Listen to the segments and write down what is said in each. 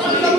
गछ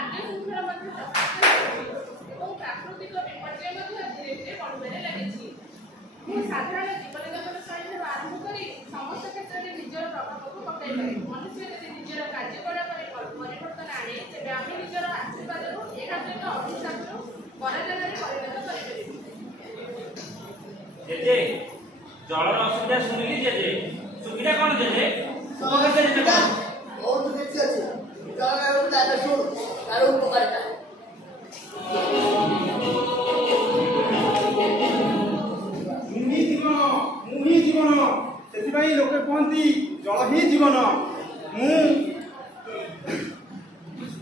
ଖାଦ୍ୟ ଶୃଙ୍ଖଳ ମଧ୍ୟ ପ୍ରଭାବିତ ହେଉଛି ଏବଂ ପ୍ରାକୃତିକ ବିପର୍ଯ୍ୟୟ ମଧ୍ୟ ଧୀରେ ଧୀରେ ବଢ଼ିବାରେ ଲାଗିଛି। ମୁଁ ସାଧାରଣ ଜୀବନଯାପନ ଶୈଳୀରୁ ଆରମ୍ଭ କରି ସମସ୍ତ କ୍ଷେତ୍ରରେ ନିଜର ପ୍ରଭାବକୁ ପକାଇପାରେ। ମନୁଷ୍ୟ ଯଦି ନିଜର କାର୍ଯ୍ୟକଳାପରେ ପରିବର୍ତ୍ତନ ଆଣେ ତେବେ ଆମେ ନିଜର ଆଶୀର୍ବାଦରୁ ଏହାକୁ ଏକ ଅଭିଶାପରୁ ବରଦାନରେ ପରିଣତ କରିପାରିବୁ। ଜେଜେ ଜଳର ଅସୁବିଧା ଶୁଣିଲି ଜେଜେ, ସୁବିଧା କଣ ଜେଜେ? ବହୁତ କିଛି ଅଛି। ଜଳ ଶୁଣୁ ତାର ଉପକାରିତା। ମୁଁ ହିଁ ଜୀବନ, ସେଥିପାଇଁ ଲୋକେ କୁହନ୍ତି ଜଳ ହିଁ ଜୀବନ। ମୁଁ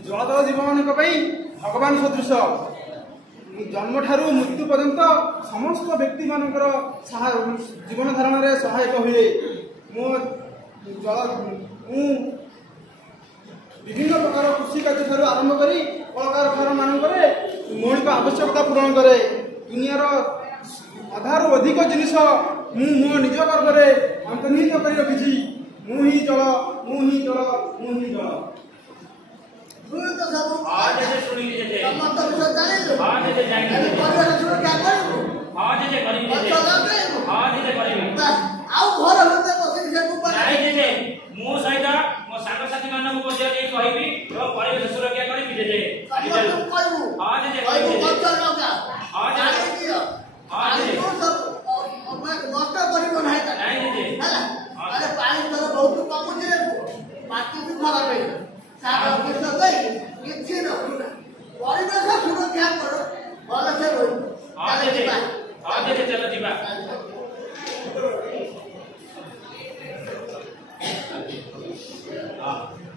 ଜଳ ଜୀବମାନଙ୍କ ପାଇଁ ଭଗବାନ ସଦୃଶ। ଜନ୍ମଠାରୁ ମୃତ୍ୟୁ ପର୍ଯ୍ୟନ୍ତ ସମସ୍ତ ବ୍ୟକ୍ତିମାନଙ୍କର ଜୀବନ ଧାରଣରେ ସହାୟକ ହୁଏ। ମୁଁ ବିଭିନ୍ନ ପ୍ରକାର କୃଷି କାର୍ଯ୍ୟଠାରୁ ଆରମ୍ଭ କରି କଳକାରଖାନା ମାନଙ୍କରେ ମୌଳିକ ଆବଶ୍ୟକତା ପୂରଣ କରେ। ଦୁନିଆର ଅଧାରୁ ଅଧିକ ଜିନିଷ ମୁଁ ମୋ ନିଜ ବର୍ଗରେ ଅନ୍ତର୍ନିହିତ କରି ରଖିଛି। ମୁଁ ହିଁ ଜଳ, ମୁଁ ହିଁ ଜଳ, ମୁଁ ହିଁ ଜଳ। ମୁଁ ସହିତ ମୋ ସାଙ୍ଗସାଥି ମାନଙ୍କୁ ମଧ୍ୟ କହିବି ଏବଂ ପରିବେଶ ସୁରକ୍ଷା କରିବି ଜେଜେ। ନଷ୍ଟ କରିବ ନାହିଁ ପାଣି ତର ବହୁତ କମୁଛି, ମାଟି ବି ଖରାପ ହେଇଯିବ। କିଛି ରଖୁନା, ପରିବେଶ ସୁରକ୍ଷା କର, ଭଲସେ ରହିବ। ଚାଲ ଯିବା। हाँ।